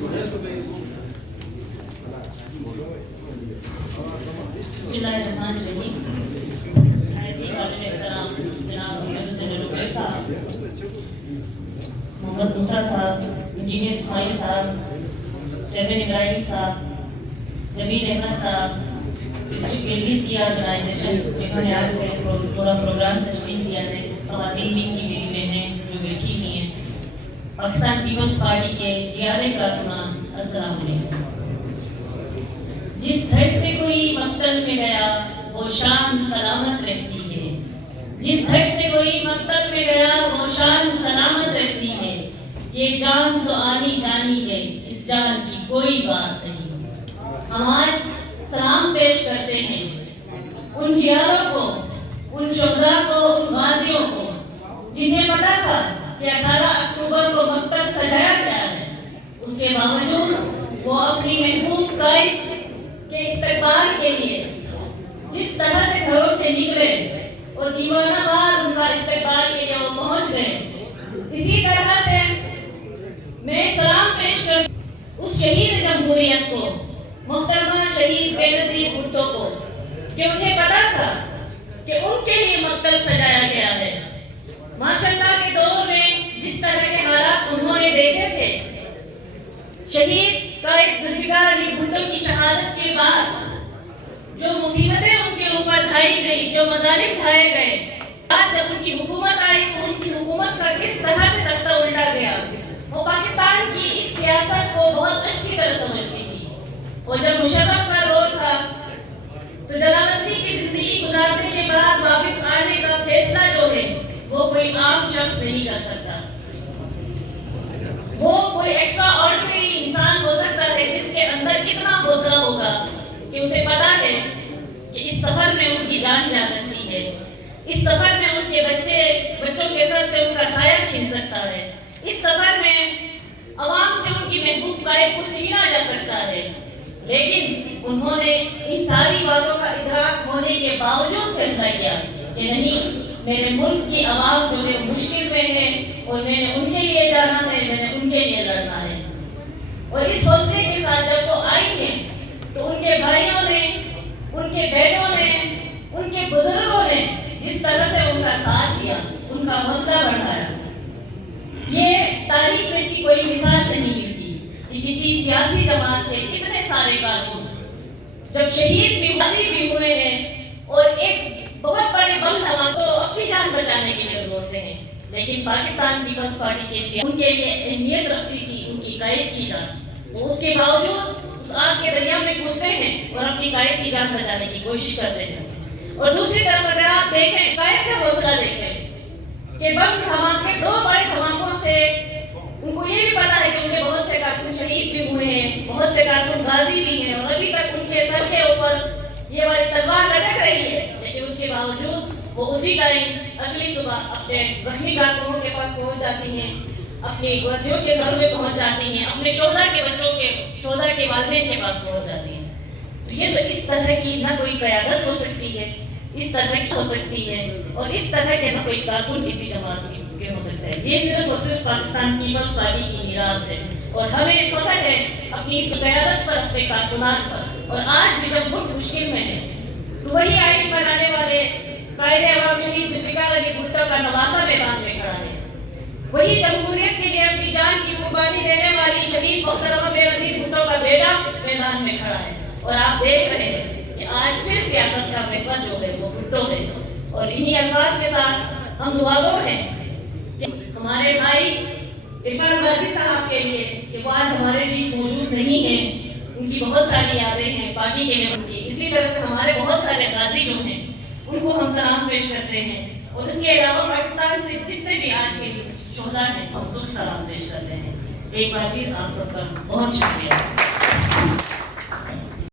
بسم اللہ الرحمن الرحیم۔ قابل احترام جناب محمد حسین رفیع صاحب، محمد موسیٰ صاحب، انجینئر اسماعیل صاحب، چیئرمین ابراہیم صاحب، جمیل احمد صاحب، ڈسٹرکٹ کیلگیر کی آرگنائزیشن جنہوں نے آج پورا پروگرام تشکیل دیا ہے، خواتین بھی کی میری بہنیں جو بیٹھی ہوئی ہیں، پاکستان پیپلز پارٹی کے جیالے کارکنان، السلام علیکم۔ جس دھڑ سے کوئی مقتل میں گیا وہ شان سلامت رہتی ہے، جس دھڑ سے کوئی مقتل میں گیا وہ شان سلامت رہتی ہے، یہ جان تو آنی جانی ہے، اس جان کی کوئی بات نہیں۔ ہم آج سلام پیش کرتے ہیں ان جیالوں کو، ان شہداء کو، ان غازیوں کو جنہیں پتا تھا کہ 18 اکتوبر کو مقتل سجایا گیا ہے، اس کے باوجود وہ اپنی محبوب قائد کے استقبال کے لیے جس طرح سے گھروں سے نکلے اور دیوانہ وار ان کا استقبال کے لیے وہ پہنچ گئے، اسی طرح سے میں سلام پیش کر اس شہید جمہوریت کو، محترمہ شہید بے نظیر بھٹو کو، کہ انہیں پتا تھا کہ ان کے لیے مقتل سجایا گیا ہے۔ ماشاءاللہ کے دور میں جس طرح کے حالات انہوں نے دیکھے تھے، شہید قائد ذوالفقار علی بھٹو کی شہادت کے بعد جو مصیبتیں ان کے اوپر ڈھائی گئی، جو مظالم ڈھائے گئے، آج جب ان کی حکومت آئی تو ان کی حکومت کا کس طرح سے تختہ الٹا گیا۔ وہ پاکستان کی اس سیاست کو بہت اچھی طرح سمجھتی تھی، اور جب مشرف کا دور تھا تو جلال کی زندگی گزارنے کے بعد واپس آنے کا فیصلہ جو ہے وہ کوئی عام شخص نہیں کر سکتا، وہ کوئی ایکسٹرا آرڈنری انسان ہو سکتا ہے جس کے اندر اتنا حوصلہ ہوگا کہ اسے پتا ہے کہ اس سفر میں ان کی جان جا سکتی ہے، اس سفر میں ان کے بچوں کے سر سے ان کا سایہ چھین سکتا ہے، اس سفر میں عوام سے ان کی محبوب قائد کو چھینا جا سکتا ہے۔ لیکن انہوں نے ان ساری باتوں کا ادراک ہونے کے باوجود فیصلہ کیا کہ نہیں، میرے ملک کی عوام جو ہے مشکل میں ہے اور میں نے ان کے لیے جانا ہے، میں نے ان کے لیے لڑنا ہے۔ اور اس حوصلے کے ساتھ جب وہ آئی ہیں تو ان کے بھائیوں نے، ان کے بیٹوں نے، ان کے بزرگوں نے جس طرح سے ان کا ساتھ دیا، ان کا حوصلہ بڑھایا، یہ تاریخ میں اس کی کوئی مثال نہیں ملتی کہ کسی سیاسی جماعت کے اتنے سارے کارکن جب شہید بھی، غازی بھی ہوئے ہیں اور ایک بہت بڑے بم دھماکے کو اپنی جان بچانے کے لیے دوڑتے ہیں، لیکن پاکستان پیپلز پارٹی کے ان کے لیے اہمیت رکھتی تھی ان کی قائد کی جان، وہ اس کے باوجود اس آگ کے دریا میں کودتے ہیں اور اپنی قائد کی جان بچانے کی کوشش کرتے ہیں۔ اور دوسری طرف اگر آپ دیکھیں، قائد کا حوصلہ دیکھیں کہ بم دھماکے، 2 بڑے دھماکوں سے ان کو یہ بھی پتا ہے کہ ان کے بہت سے کارکن شہید بھی ہوئے ہیں، بہت سے کارکن غازی بھی ہیں، اور ابھی تک ان کے سر کے اوپر یہ والی تلوار لٹک رہی ہے، لیکن اس کے باوجود وہ اسی ٹائم اگلی صبح اپنے زخمی کارکنوں کے پاس پہنچ جاتی ہیں، اپنی غازیوں کے گھر میں پہنچ جاتی ہیں، اپنے شہداء کے بچوں کے، شہداء کے والدین کے پاس پہنچ جاتی ہیں۔ تو یہ تو اس طرح کی نہ کوئی قیادت ہو سکتی ہے، اس طرح کی ہو سکتی ہے، اور اس طرح کے نہ کوئی کارکن کسی جماعت کے ہو سکتا ہے۔ یہ صرف اور صرف پاکستان پیپلز پارٹی کی میراث ہے، اور ہمیں فخر ہے اپنی اس قیادت پر، اپنے کارکنان پر۔ اور آج بھی جب ملک مشکل میں ہے تو وہی آئین بنانے والے قائد اعظم شہید ذوالفقار علی بھٹو کا نواسہ میدان میں کھڑا ہے، وہی جمہوریت کے لیے اپنی جان کی قربانی دینے والی شہید محترمہ بے نظیر بھٹو کا بیٹا میدان میں کھڑا ہے، اور آپ دیکھ رہے ہیں کہ آج پھر سیاست کا محور جو ہے وہ بھٹو ہے۔ اور انہی الفاظ کے ساتھ ہم دعاگو ہیں کہ ہمارے بھائی عرفان غازی صاحب کے لیے کہ وہ آج ہمارے بیچ موجود نہیں ہیں، ان کی بہت ساری یادیں ہیں پارٹی کے لیے ان کی، اسی طرح سے ہمارے بہت سارے غازی جو ہیں ان کو ہم سلام پیش کرتے ہیں، اور اس کے علاوہ پاکستان سے جتنے بھی آج کے شہداء ہیں ہم سب سلام پیش کرتے ہیں۔ ایک بار پھر آپ سب کا بہت شکریہ۔